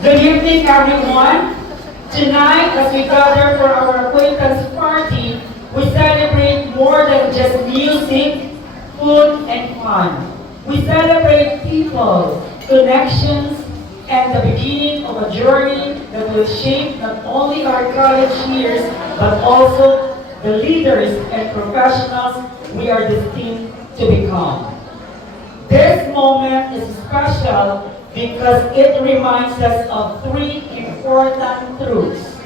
Good evening, everyone. Tonight, as we gather for our acquaintance party, we celebrate more than just music, food, and fun. We celebrate people, connections, and the beginning of a journey that will shape not only our college years, but also the leaders and professionals we are destined to become. This moment is special because it reminds us of three important truths.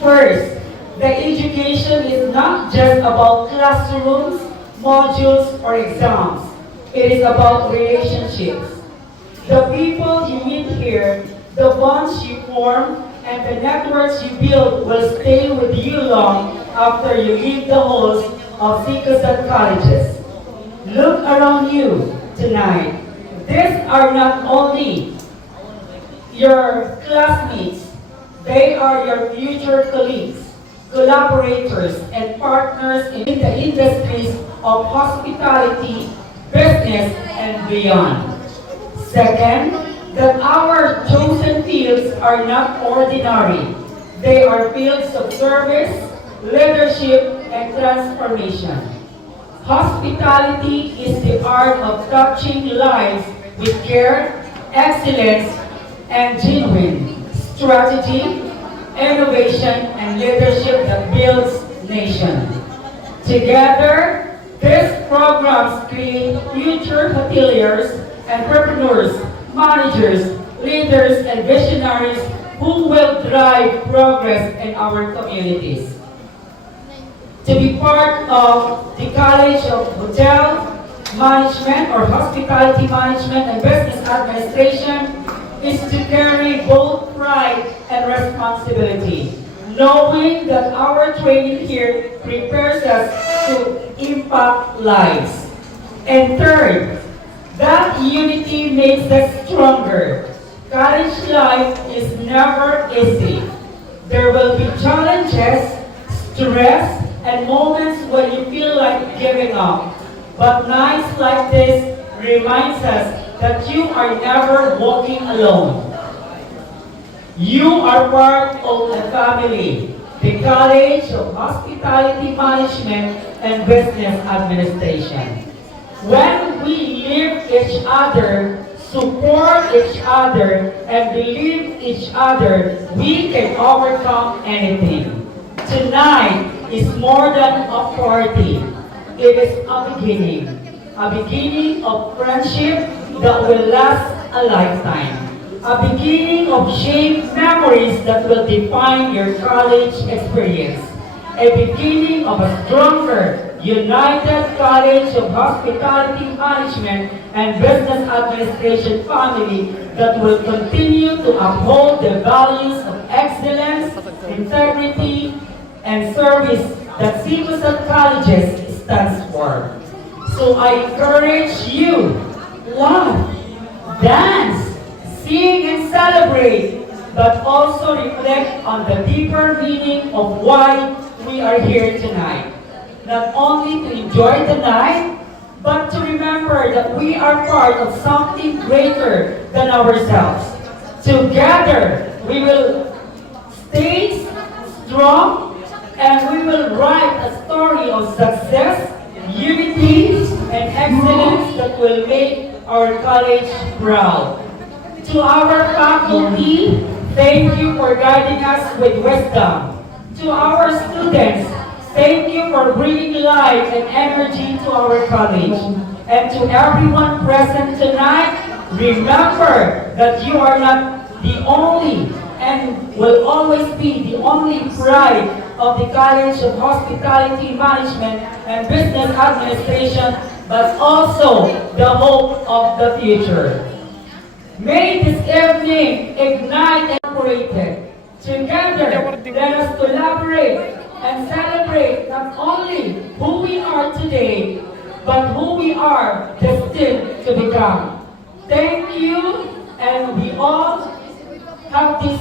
First, the education is not just about classrooms, modules, or exams. It is about relationships. The people you meet here, the bonds you form, and the networks you build will stay with you long after you leave the halls of Sikosat colleges. Look around you tonight. These are not only your classmates, they are your future colleagues, collaborators, and partners in the industries of hospitality, business, and beyond. Second, that our chosen fields are not ordinary. They are fields of service, leadership, and transformation. Hospitality is the art of touching lives with care, excellence, and genuine strategy, innovation, and leadership that builds nation. Together, these programs create future hoteliers, entrepreneurs, managers, leaders, and visionaries who will drive progress in our communities. To be part of the College of Hotel Management or Hospitality Management and Business Administration is to carry both pride and responsibility, knowing that our training here prepares us to impact lives. And third, that unity makes us stronger. College life is never easy. There will be challenges, stress, and moments when you feel like giving up. But nights like this reminds us that you are never walking alone. You are part of a family, the College of Hospitality Management and Business Administration. When we live each other, support each other, and believe each other, we can overcome anything. Tonight is more than a party. It is a beginning of friendship that will last a lifetime, a beginning of shared memories that will define your college experience, a beginning of a stronger, united College of Hospitality Management and Business Administration family that will continue to uphold the values of excellence, integrity, and service that Sikosat Colleges stands for. So I encourage you, laugh, dance, sing and celebrate, but also reflect on the deeper meaning of why we are here tonight. Not only to enjoy the night, but to remember that we are part of something greater than ourselves. Together, we will stay strong and we will write a story of success, unity, and excellence that will make our college proud. To our faculty, thank you for guiding us with wisdom. To our students, thank you for bringing life and energy to our college. And to everyone present tonight, remember that you are not the only and will always be the only pride of the College of Hospitality Management and Business Administration, but also the hope of the future. May this evening ignite and operate it. Together, let us collaborate and celebrate not only who we are today, but who we are destined to become. Thank you, and we all have this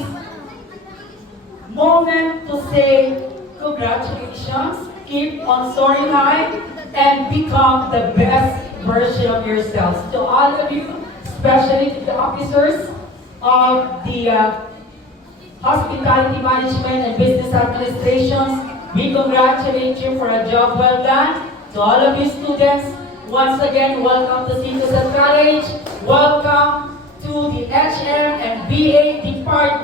moment to say congratulations, keep on soaring high, and become the best version of yourselves. To all of you, especially to the officers, of the Hospitality Management and Business Administrations. We congratulate you for a job well done. To all of you students, once again, welcome to St. Joseph College. Welcome to the HM and BA Department.